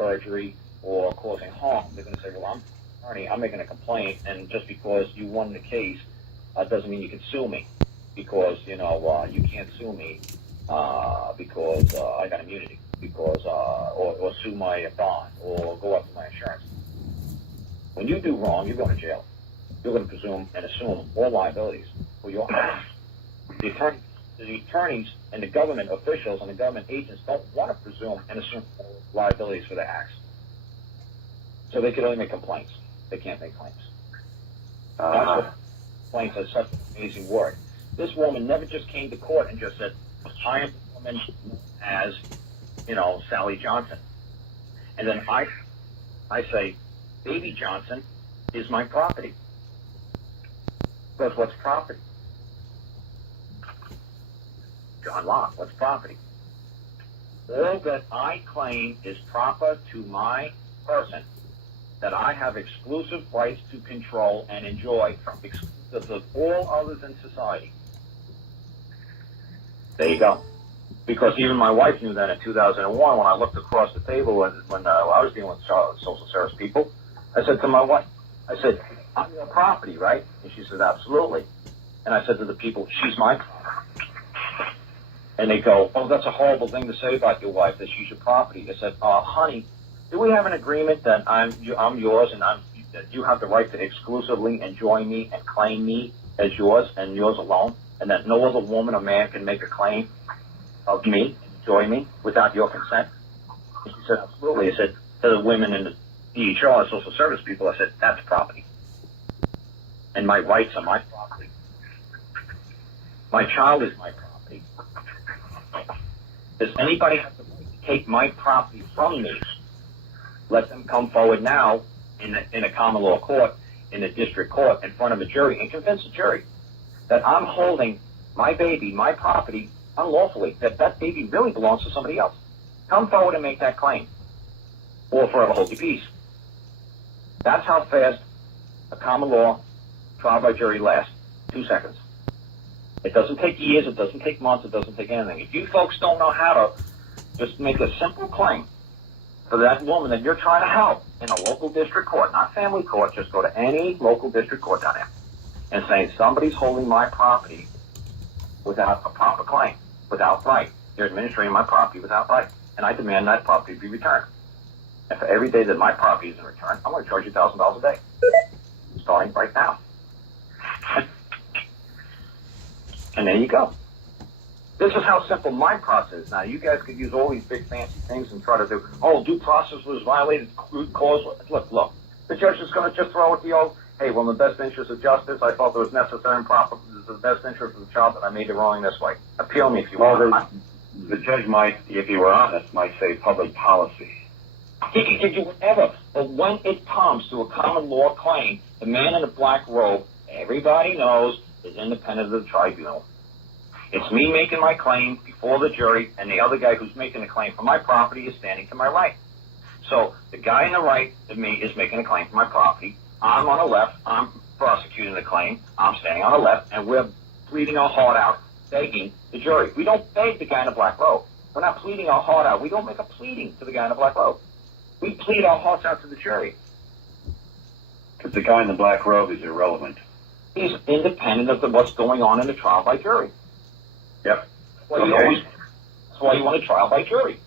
perjury or causing harm, they're going to say, well, I'm an attorney, I'm making a complaint, and just because you won the case doesn't mean you can sue me, because, you can't sue me because I got immunity, because or sue my bond, or go after my insurance. When you do wrong, you're going to jail. You're going to presume and assume all liabilities for your acts. The attorneys and the government officials and the government agents don't want to presume and assume liabilities for their acts. So they can only make complaints. They can't make claims. That's what complaints is such an amazing word. This woman never just came to court and just said, I am the woman as, Sally Johnson. And then I say, Baby Johnson is my property. Because what's property? John Locke, what's property? All that I claim is proper to my person, that I have exclusive rights to control and enjoy from exclusive of all others in society. There you go. Because even my wife knew that in 2001 when I looked across the table when I was dealing with social service people. I said to my wife, I said, I'm your property, right? And she said, absolutely. And I said to the people, she's my property. And they go, oh, that's a horrible thing to say about your wife, that she's your property. I said, honey, do we have an agreement that I'm yours and that you have the right to exclusively enjoy me and claim me as yours and yours alone, and that no other woman or man can make a claim of me, enjoy me, without your consent? And she said, absolutely. I said to the women in the DHR, social service people, I said, that's property. And my rights are my property. My child is my property. Does anybody have the right to take my property from me? Let them come forward now in a common law court, in a district court, in front of a jury, and convince the jury that I'm holding my baby, my property, unlawfully, that baby really belongs to somebody else. Come forward and make that claim, or forever hold your peace. That's how fast a common law trial by jury lasts. 2 seconds. It doesn't take years, it doesn't take months, it doesn't take anything. If you folks don't know how to just make a simple claim for that woman that you're trying to help in a local district court, not family court, just go to any local district court down there and say, somebody's holding my property without a proper claim, without right. They're administering my property without right. And I demand that property be returned. And for every day that my property is in return, I'm going to charge you $1,000 a day, starting right now. And there you go. This is how simple my process is. Now, you guys could use all these big fancy things and try to do, due process was violated, root cause. Look, the judge is going to just throw it the old, hey, well, in the best interest of justice, I felt it was necessary and proper, this is the best interest of the child that I made the ruling this way. Appeal me if you want. The judge might, if he were honest, might say public policy. He can give you whatever, but when it comes to a common law claim, the man in the black robe, everybody knows, is independent of the tribunal. It's me making my claim before the jury, and the other guy who's making the claim for my property is standing to my right. So the guy on the right of me is making a claim for my property. I'm on the left. I'm prosecuting the claim. I'm standing on the left, and we're pleading our heart out, begging the jury. We don't beg the guy in the black robe. We're not pleading our heart out. We don't make a pleading to the guy in the black robe. We plead our hearts out to the jury. Because the guy in the black robe is irrelevant. He's independent of what's going on in the trial by jury. Yep. Well, Okay. That's why you want a trial by jury.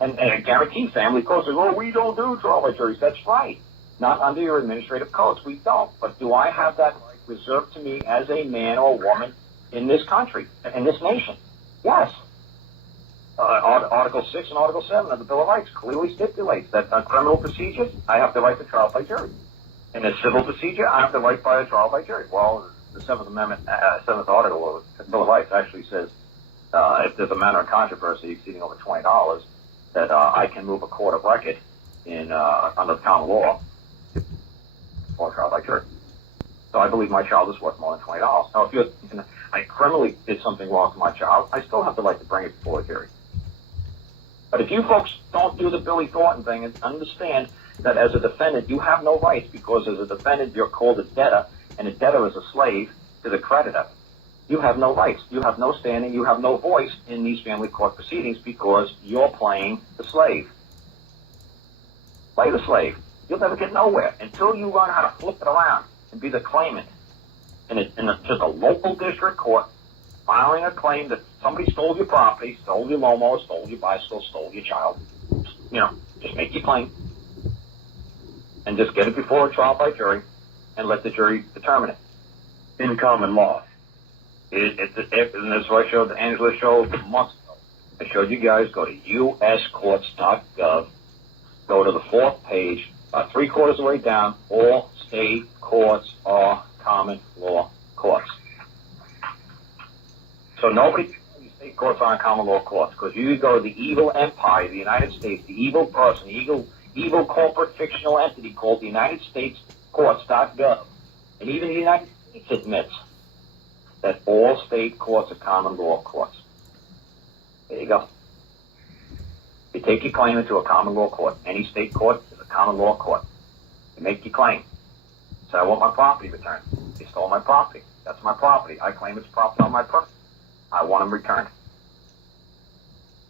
And I guarantee family courts say, we don't do trial by juries. That's right. Not under your administrative codes. We don't. But do I have that right reserved to me as a man or woman in this country, in this nation? Yes. Article 6 and Article 7 of the Bill of Rights clearly stipulates that on criminal procedures, I have the right to trial by jury. In a civil procedure, I have the right by a trial by jury. Well, the 7th Amendment, 7th Article of the Bill of Rights actually says if there's a matter of controversy exceeding over $20, that I can move a court of record under the common law for a trial by jury. So I believe my child is worth more than $20. Now, if I criminally did something wrong to my child, I still have the right to bring it before a jury. But if you folks don't do the Billy Thornton thing and understand that as a defendant, you have no rights, because as a defendant, you're called a debtor, and a debtor is a slave to the creditor. You have no rights. You have no standing. You have no voice in these family court proceedings because you're playing the slave. Play the slave. You'll never get nowhere until you learn how to flip it around and be the claimant just a local district court, filing a claim that somebody stole your property, stole your lawnmower, stole your bicycle, stole your child. Just make your claim and just get it before a trial by jury and let the jury determine it. In common law. And that's what I showed the Angela show months ago. I showed you guys, go to uscourts.gov, go to the 4th page, about 3/4 of the way down, all state courts are common law courts. So nobody can tell you state courts aren't common law courts, because you go to the evil empire, the United States, the evil person, the evil corporate fictional entity called the United States Courts.gov, and even the United States admits that all state courts are common law courts. There you go. You take your claim into a common law court. Any state court is a common law court. You make your claim. Say, I want my property returned. They stole my property. That's my property. I claim it's property on my person. I want them returned.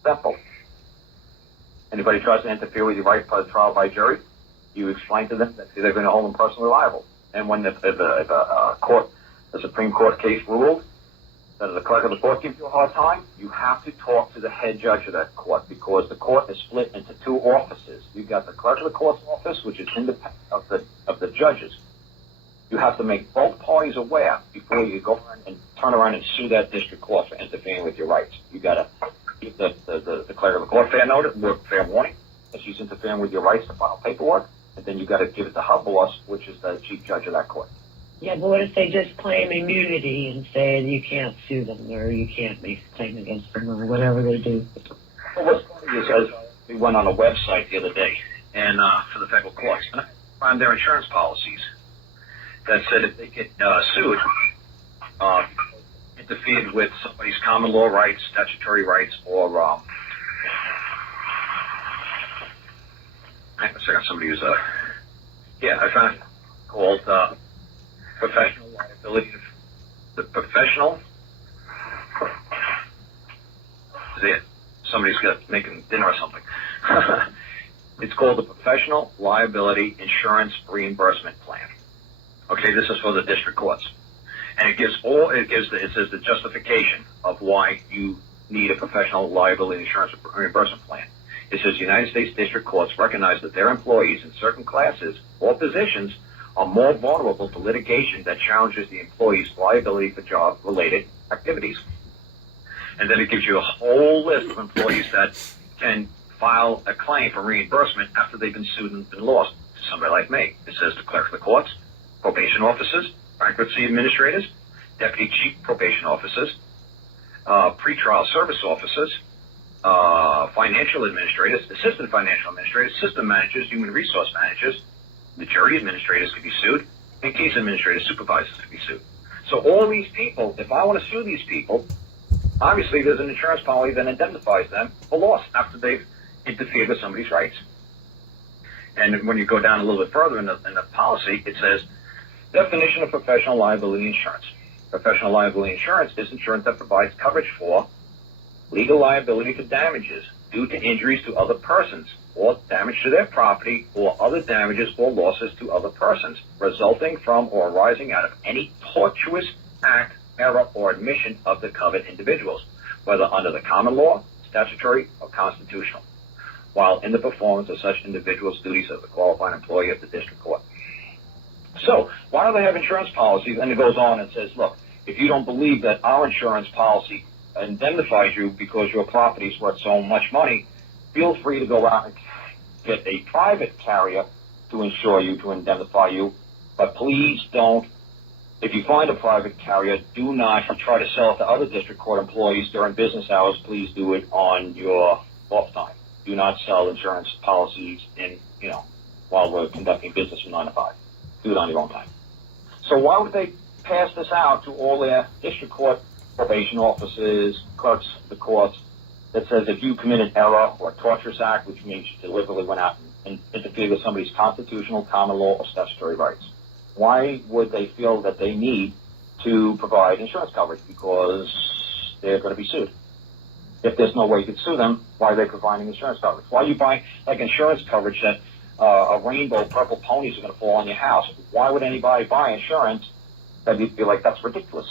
Simple. Anybody tries to interfere with your right for trial by jury, you explain to them that they're going to hold them personally liable. And when the Supreme Court case ruled that the clerk of the court gives you a hard time, you have to talk to the head judge of that court, because the court is split into 2 offices. You've got the clerk of the court's office, which is independent of the judges. You have to make both parties aware before you go and turn around and sue that district court for interfering with your rights. You got to give the clerk of the court fair notice, fair warning that she's interfering with your rights to file paperwork, and then you got to give it to her boss, which is the chief judge of that court. Yeah, but what if they just claim immunity and say you can't sue them or you can't make a claim against them or whatever they do? Well, what's funny is we went on a website the other day and for the federal courts, and I found their insurance policies that said if they get sued, interfered with somebody's common law rights, statutory rights, or I got somebody who's I found it called professional liability. The professional. Somebody's got making dinner or something. It's called the Professional Liability Insurance Reimbursement Plan. Okay, this is for the district courts, and it says the justification of why you need a professional liability insurance reimbursement plan. It says United States district courts recognize that their employees in certain classes or positions are more vulnerable to litigation that challenges the employee's liability for job-related activities. And then it gives you a whole list of employees that can file a claim for reimbursement after they've been sued and been lost to somebody like me. It says the clerk of the courts, probation officers, bankruptcy administrators, deputy chief probation officers, pretrial service officers, financial administrators, assistant financial administrators, system managers, human resource managers, the jury administrators could be sued, and case administrators, supervisors could be sued. So all these people, if I want to sue these people, obviously there's an insurance policy that indemnifies them for loss after they've interfered with somebody's rights. And when you go down a little bit further in the policy, it says, definition of professional liability insurance. Professional liability insurance is insurance that provides coverage for legal liability for damages due to injuries to other persons or damage to their property or other damages or losses to other persons resulting from or arising out of any tortuous act, error, or admission of the covered individuals, whether under the common law, statutory, or constitutional, while in the performance of such individuals' duties as a qualified employee of the district court. So, why do they have insurance policies? And it goes on and says, look, if you don't believe that our insurance policy indemnifies you because your property is worth so much money, feel free to go out and get a private carrier to insure you, to indemnify you, but please don't, if you find a private carrier, do not try to sell it to other district court employees during business hours. Please do it on your off time. Do not sell insurance policies while we're conducting business from 9 to 5. Do it on your own time. So why would they pass this out to all their district court probation officers, clerks of the courts, that says if you commit an error or a torturous act, which means you deliberately went out and interfered with somebody's constitutional, common law, or statutory rights? Why would they feel that they need to provide insurance coverage? Because they're going to be sued. If there's no way you could sue them, why are they providing insurance coverage? Why are you buying insurance coverage that a rainbow purple ponies are going to fall on your house. Why would anybody buy insurance that you'd be like, that's ridiculous?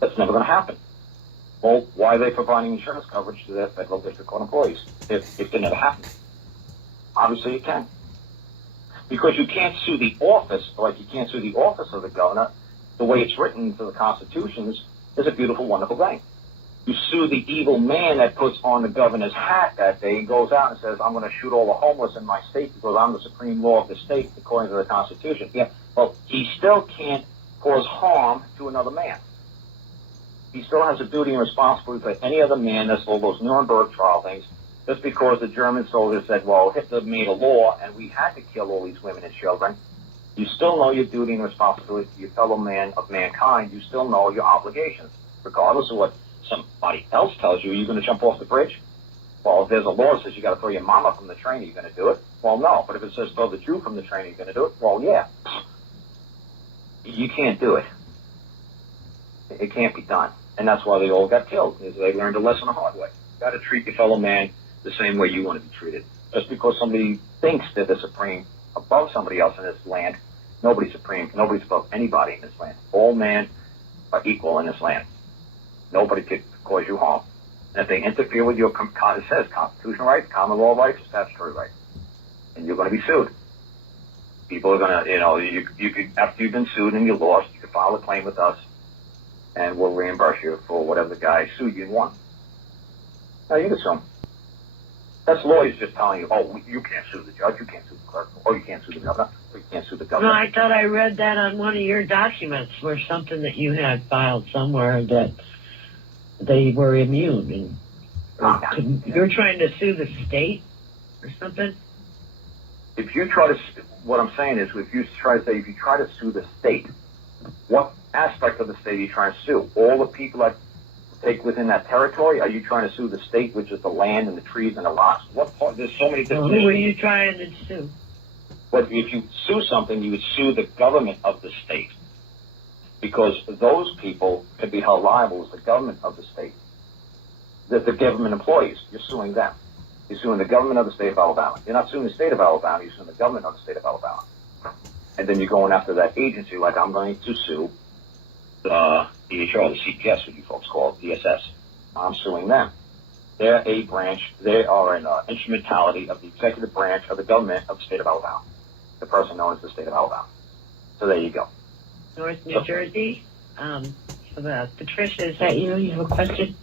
That's never going to happen. Well, why are they providing insurance coverage to their federal district court employees if it never happened? Obviously it can. Because you can't sue the office, like you can't sue the office of the governor. The way it's written into the Constitution is a beautiful, wonderful thing. You sue the evil man that puts on the governor's hat that day and goes out and says, I'm going to shoot all the homeless in my state because I'm the supreme law of the state according to the Constitution. Yeah, well, he still can't cause harm to another man. He still has a duty and responsibility for any other man. That's all those Nuremberg trial things. Just because the German soldiers said, well, Hitler made a law and we had to kill all these women and children, you still know your duty and responsibility to your fellow man of mankind. You still know your obligations, regardless of what somebody else tells you. Are you going to jump off the bridge? Well, if there's a law that says you got to throw your mama from the train, are you going to do it? Well, no. But if it says throw the Jew from the train, are you going to do it? Well, yeah. You can't do it. It can't be done. And that's why they all got killed, is they learned a lesson the hard way. You got to treat your fellow man the same way you want to be treated. Just because somebody thinks they're the supreme above somebody else in this land, nobody's supreme. Nobody's above anybody in this land. All men are equal in this land. Nobody could cause you harm. And if they interfere with your, it says constitutional rights, common law rights, statutory rights, and you're going to be sued. People are going to, you could, after you've been sued and you lost, you can file a claim with us, and we'll reimburse you for whatever the guy sued you and won. Now you can sue him. That's lawyers just telling you, oh, you can't sue the judge, you can't sue the clerk, or you can't sue the governor, or you can't sue the governor. No, I thought I read that on one of your documents where something that you had filed somewhere that they were immune. And you're trying to sue the state or something? If you try to, what I'm saying is, if you try to sue the state, what aspect of the state are you trying to sue? All the people that take within that territory? Are you trying to sue the state, which is the land and the trees and the rocks? What part? There's so many different. Well, who are you trying to sue? But if you sue something, you would sue the government of the state, because those people could be held liable as the government of the state. The government employees, you're suing them. You're suing the government of the state of Alabama. You're not suing the state of Alabama. You're suing the government of the state of Alabama. And then you're going after that agency, like I'm going to sue the DHR, the CPS, what you folks call it, DSS. I'm suing them. They're a branch. They are an instrumentality of the executive branch of the government of the state of Alabama. The person known as the state of Alabama. So there you go. North New Jersey. Patricia, is that you? You have a question?